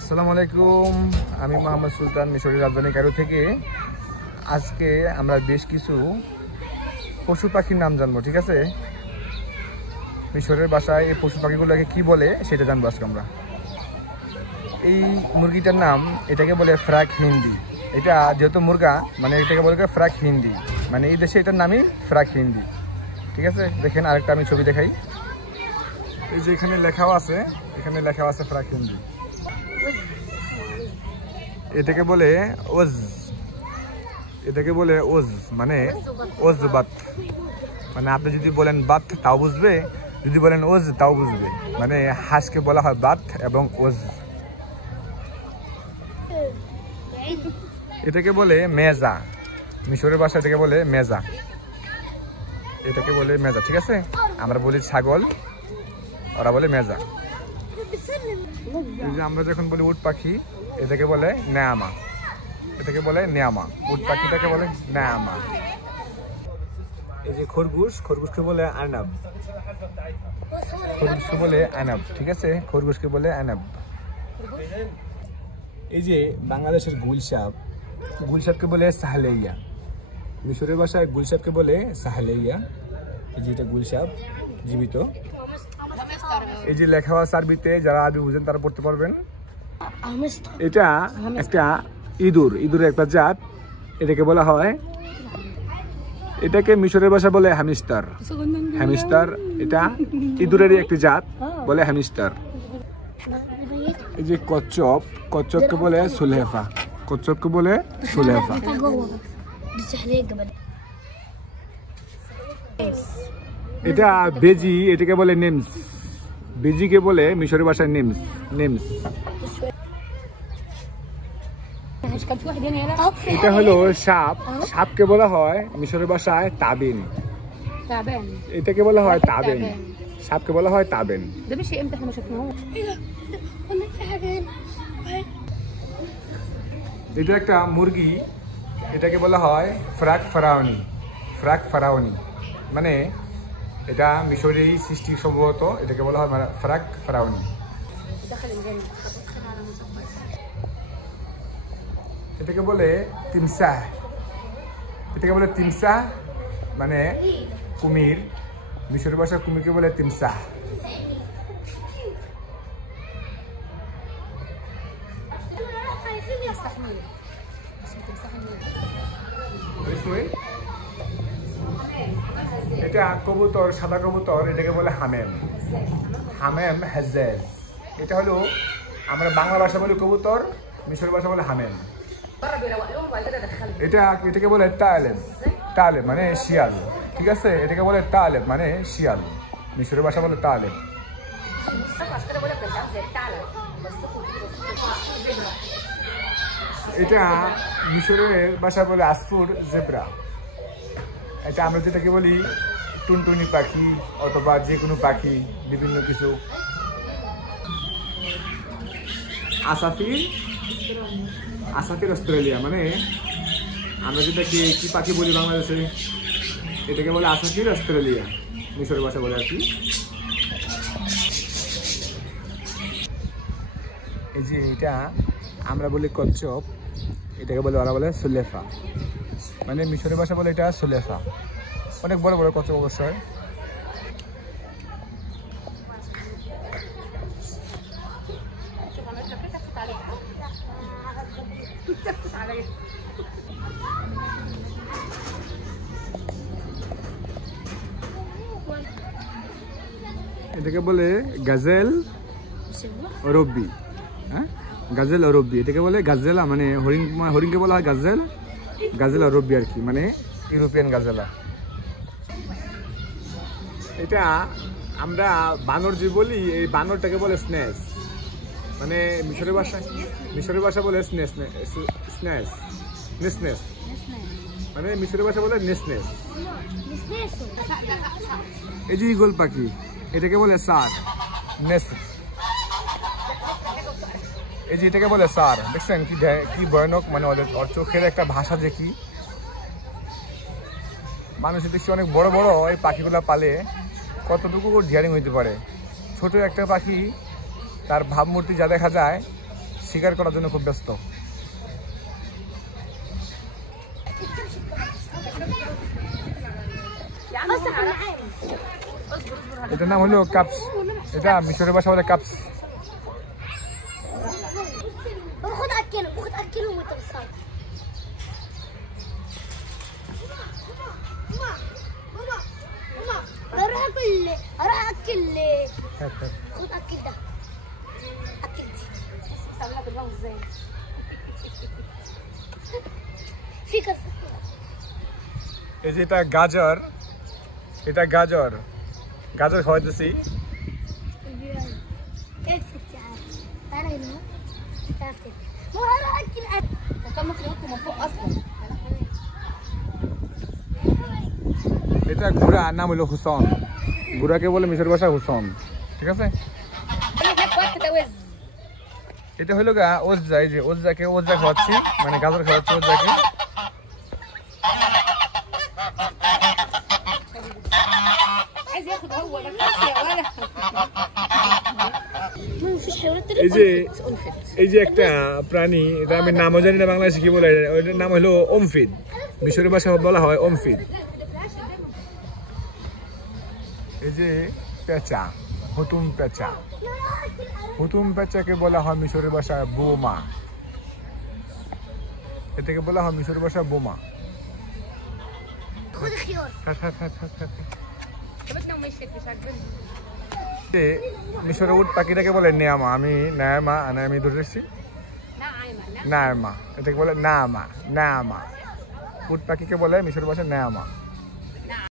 আসসালামু আলাইকুম, আমি মোহাম্মদ সুলতান মিশরের রাজধানী কায়রো থেকে। আজকে আমরা বেশ কিছু পশু পাখির নাম জানবো, ঠিক আছে? মিশরের ভাষায় এই পশু পাখিগুলোকে কি বলে সেটা জানবো আজকে আমরা। এই মুরগিটার নাম, এটাকে বলে ফ্রাক হিন্দি। এটা যেহেতু মুরগা, মানে এটাকে বলে ফ্রাক হিন্দি, মানে এই দেশে এটার নামই ফ্রাক হিন্দি, ঠিক আছে? দেখেন আরেকটা আমি ছবি দেখাই, এই যে এখানে লেখাও আছে, এখানে লেখাও আছে ফ্রাক হিন্দি। এটাকে বলে ওজ, এটাকে বলে ওজ, মানে ওজ বাত। মানে আপনি যদি বলেন বাত তাও বুঝবে, যদি বলেন ওজ তাও বুঝবে। মানে হাঁসকে বলা হয় বাত এবং ওজ। এটাকে বলে মেজা, মিশরের ভাষা এটাকে বলে মেজা, এটাকে বলে মেজা, ঠিক আছে? আমরা বলি ছাগল, ওরা বলে মেজা। এই যে আমরা যখন বলি উট পাখি, এটাকে বলে নেয়ামা, এটাকে বলে নেয়ামা। উট পাখিটাকে বলে নেয়ামা। এই যে খরগোশ, খরগোশকে বলে আনাব, খরগোশকে বলে আনাব, ঠিক আছে? খরগোশকে বলে আনাব। এই যে বাংলাদেশের গুলশাপ, গুলশাপকে বলে সাহলেইয়া। মিশরের ভাষায় গুলশাপকে বলে সাহলেইয়া। এই যে এটা গুলশাপ জীবিত। এই যে লেখা আছে আরবিতে, যারা আরবি বুঝেন তারা পড়তে পারবেন। এটা একটা ইঁদুর, ইঁদুরের একটা জাত, এটাকে বলা হয়, এটাকে মিশরের ভাষা বলে হ্যামস্টার, হ্যামস্টার। এটা ইঁদুরেরই একটি জাত, বলে হ্যামস্টার। এই যে কচ্ছপ, কচ্ছপকে বলে সুলহেফা, কচ্ছপকে বলে সুলহেফা। এটা বেজি, এটাকে বলে নেমস, বেজিকে বলে মিশরের ভাষায় নেমস, নেমস। এটা হলো সাপ, সাপকে বলা হয় মিশরের ভাষায় তাবেন, এটাকে বলা হয় তাবেন, সাপকে বলা হয় তাবেন। এটা একটা মুরগি, এটাকে বলা হয় ফ্রাক ফারাউনি, ফ্রাক ফারাউনি। মানে এটা মিশরেরই সৃষ্টি সম্ভবত, এটাকে বলা হয় ফ্রাক ফারাউনি। এটাকে বলে তিমসাহ, এটাকে বলে তিমসাহ, মানে কুমির। মিশরের ভাষায় কুমিরকে বলে তিমসাহ। এটা কবুতর, সাদা কবুতর, এটাকে বলে হামেম, হামেম হাজ্জাজ। এটা হলো আমরা বাংলা ভাষা বলি কবুতর, মিশরের ভাষা বলে হামেম। এটা এটাকে বলে তালেব, তালেব মানে শিয়াল, ঠিক আছে? এটাকে বলে তালেব মানে শিয়াল, মিশরের ভাষা বলে তালেব। এটা মিশরের ভাষা বলে আসফুর জেব্রা। এটা আমরা যেটাকে বলি টুনটুনি পাখি অথবা যে কোনো পাখি, বিভিন্ন কিছু। আসাফির, আসাফির অস্ট্রেলিয়া, মানে আমরা যেটাকে কি পাখি বলি বাংলাদেশে, এটাকে বলে আসাফির অস্ট্রেলিয়া, মিশরের ভাষা বলে আর কি। এই যে এটা আমরা বলি কচ্ছপ, এটাকে বলে ওরা বলে সুলেফা, মানে মিশরের ভাষা বলে এটা সুলেফা। অনেক বড় বড় কচ্ছপ অবশ্যই। এটাকে বলে গাজেল রব্বি, হ্যাঁ গাজেল রব্বি, এটাকে বলে গাজেলা, মানে হরিণ, হরিণকে বলা হয় গাজেল, গাজেলা রব্বি আর কি, মানে ইউরোপিয়ান গাজেলা। এটা আমরা বানর যে বলি, এই বানরটাকে বলে স্নেস, মানে মিশরের ভাষা, মিশরের ভাষা বলে স্নেস, স্নেস, নেসনেস, মানে মিশরের ভাষা বলে নেসনেস। এই যে ঈগল পাখি, এটাকে বলে সার, নেস। এই যে এটাকে বলে সার, দেখছেন কি ভয়ানক, মানে ওর চোখের একটা ভাষা যে কি। মানুষের দেখছি অনেক বড় বড় এই পাখিগুলা পালে, কতটুকু ডিয়ারিং হইতে পারে। ছোট একটা পাখি, তার ভাবমূর্তি যা দেখা যায় শিকার করার জন্য খুব ব্যস্ত। এটার নাম হলো কাপস, এটা মিশরের ভাষা বলে কাপস। এই যে এটা গাজর, এটা গাজর, গাজর খাওয়াইতেছি। এটা ঘোড়া, নাম হলো হুসন। ঘোড়াকে বলে মিশর ভাষা হুসন, ঠিক আছে। এটা হলো গা ওজা, এই যে ওজাকে ওজা খাওয়াচ্ছি, মানে গাজর খাওয়াচ্ছি ওজাকে। এই যে একটা প্রাণী, এটা আমি নামও জানি না বাংলাদেশে কি বলে, ওইটার নাম হলো ওমফিদ, মিশরের ভাষা বলা হয় ওমফিদ। এই যে পেঁচা, হুতুম পেঁচা, হুতুম পেঁচাকে বলা হয় মিশরের ভাষায় বোমা, এটাকে বলা হয় মিশরের ভাষায় বোমা। মিশরের উট পাখিটাকে বলে নেয়ামা, আমি নায়ামা, আমি ধরে রেখেছি নায়ামা, এটাকে বলে নায়ামা, নায়ামা। উট পাখিকে বলে মিশরের ভাষায় নায়ামা।